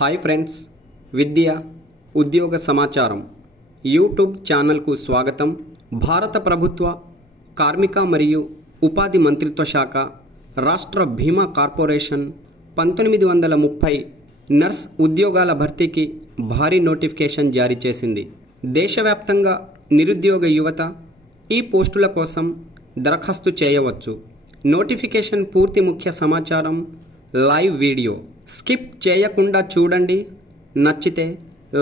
Hi friends, విద్య ఉద్యోగ సమాచారం YouTube ఛానల్కు స్వాగతం. భారత ప్రభుత్వ కార్మిక మరియు ఉపాధి మంత్రిత్వ శాఖ రాష్ట్ర బీమా కార్పొరేషన్ 1930 నర్స్ ఉద్యోగాల భర్తీకి భారీ నోటిఫికేషన్ జారీ చేసింది. దేశవ్యాప్తంగా నిరుద్యోగ యువత ఈ పోస్టుల కోసం దరఖాస్తు చేయవచ్చు. నోటిఫికేషన్ పూర్తి ముఖ్య సమాచారం లైవ్ వీడియో స్కిప్ చేయకుండా చూడండి. నచ్చితే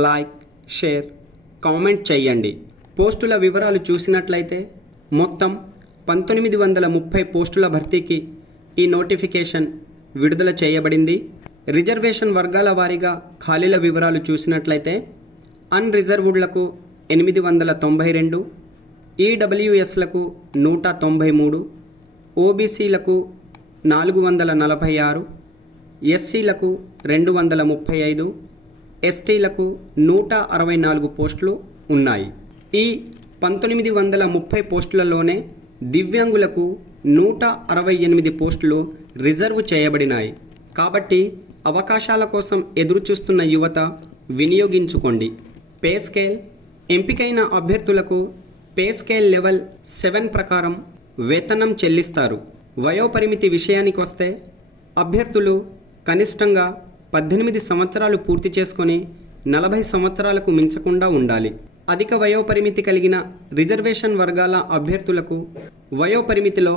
లైక్, షేర్, కామెంట్ చేయండి. పోస్టుల వివరాలు చూసినట్లయితే మొత్తం 1930 పోస్టుల భర్తీకి ఈ నోటిఫికేషన్ విడుదల చేయబడింది. రిజర్వేషన్ వర్గాల వారీగా ఖాళీల వివరాలు చూసినట్లయితే అన్రిజర్వ్డ్లకు 892, ఈడబ్ల్యూఎస్లకు 193, ఓబీసీలకు 446, ఎస్సీలకు 235, ఎస్టీలకు 164 పోస్టులు ఉన్నాయి. ఈ 1930 పోస్టులలోనే దివ్యాంగులకు 168 పోస్టులు రిజర్వ్ చేయబడినాయి. కాబట్టి అవకాశాల కోసం ఎదురుచూస్తున్న యువత వినియోగించుకోండి. పే స్కేల్ ఎంపికైన అభ్యర్థులకు పే స్కేల్ లెవెల్ 7 ప్రకారం వేతనం చెల్లిస్తారు. వయోపరిమితి విషయానికి వస్తే అభ్యర్థులు కనిష్టంగా 18 సంవత్సరాలు పూర్తి చేసుకొని 40 సంవత్సరాలకు మించకుండా ఉండాలి. అధిక వయోపరిమితి కలిగిన రిజర్వేషన్ వర్గాల అభ్యర్థులకు వయోపరిమితిలో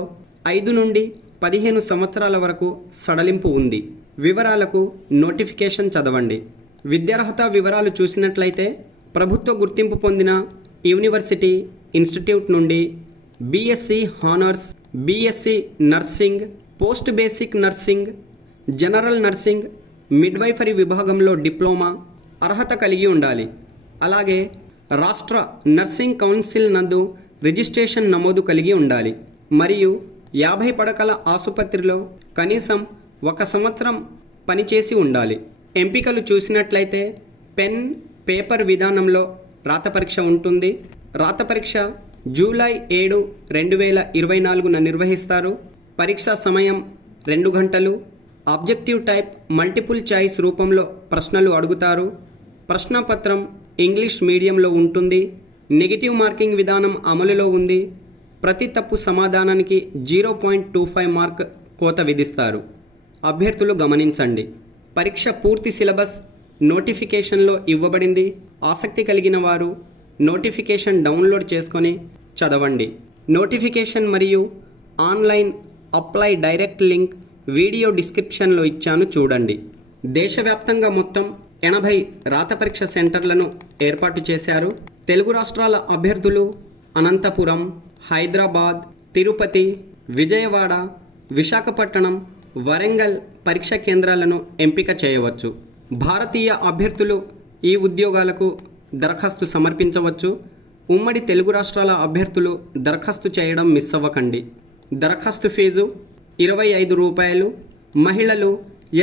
5 నుండి 15 సంవత్సరాల వరకు సడలింపు ఉంది. వివరాలకు నోటిఫికేషన్ చదవండి. విద్యార్హత వివరాలు చూసినట్లయితే ప్రభుత్వ గుర్తింపు పొందిన యూనివర్సిటీ ఇన్స్టిట్యూట్ నుండి BSc honours, BSc nursing, post basic nursing, general nursing, midwifery విభాగంలో డిప్లొమా అర్హత కలిగి ఉండాలి. అలాగే రాష్ట్ర నర్సింగ్ కౌన్సిల్ నందు రిజిస్ట్రేషన్ నమోదు కలిగి ఉండాలి. మరియు 50 పడకల ఆసుపత్రిలో కనీసం 1 సంవత్సరం పనిచేసి ఉండాలి. ఎంపికలు చూసినట్లయితే పెన్ పేపర్ విధానంలో రాత పరీక్ష ఉంటుంది. రాత పరీక్ష జూలై 7, 2024న నిర్వహిస్తారు. పరీక్షా సమయం 2 గంటలు. ఆబ్జెక్టివ్ టైప్ మల్టిపుల్ చాయిస్ రూపంలో ప్రశ్నలు అడుగుతారు. ప్రశ్నపత్రం ఇంగ్లీష్ మీడియంలో ఉంటుంది. నెగిటివ్ మార్కింగ్ విధానం అమలులో ఉంది. ప్రతి తప్పు సమాధానానికి 0.25 మార్క్ కోత విధిస్తారు. అభ్యర్థులు గమనించండి, పరీక్ష పూర్తి సిలబస్ నోటిఫికేషన్లో ఇవ్వబడింది. ఆసక్తి కలిగిన వారు నోటిఫికేషన్ డౌన్లోడ్ చేసుకొని చదవండి. నోటిఫికేషన్ మరియు online apply direct link video డిస్క్రిప్షన్లో ఇచ్చాను, చూడండి. దేశవ్యాప్తంగా మొత్తం 80 రాత పరీక్ష సెంటర్లను ఏర్పాటు చేశారు. తెలుగు రాష్ట్రాల అభ్యర్థులు అనంతపురం, హైదరాబాద్, తిరుపతి, విజయవాడ, విశాఖపట్నం, వరంగల్ పరీక్ష కేంద్రాలను ఎంపిక చేయవచ్చు. భారతీయ అభ్యర్థులు ఈ ఉద్యోగాలకు దరఖాస్తు సమర్పించవచ్చు. ఉమ్మడి తెలుగు రాష్ట్రాల అభ్యర్థులు దరఖాస్తు చేయడం మిస్ అవ్వకండి. దరఖాస్తు ఫీజు 25 రూపాయలు. మహిళలు,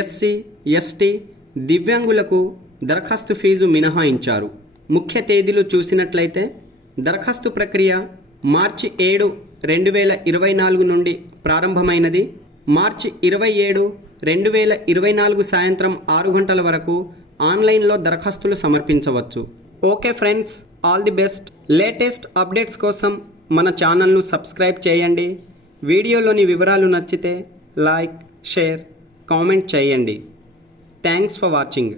ఎస్సీ, ఎస్టీ, దివ్యాంగులకు దరఖాస్తు ఫీజు మినహాయించారు. ముఖ్య తేదీలు చూసినట్లయితే దరఖాస్తు ప్రక్రియ మార్చి 7, 2024 నుండి ప్రారంభమైనది. మార్చి 27, 2024 సాయంత్రం 6 గంటల వరకు ఆన్లైన్లో దరఖాస్తులు సమర్పించవచ్చు. Okay friends, all the best. Latest updates కోసం మన ఛానల్ను సబ్స్క్రైబ్ చేయండి. వీడియోలోని వివరాలు నచ్చితే లైక్, షేర్, కామెంట్ చేయండి. Thanks for watching.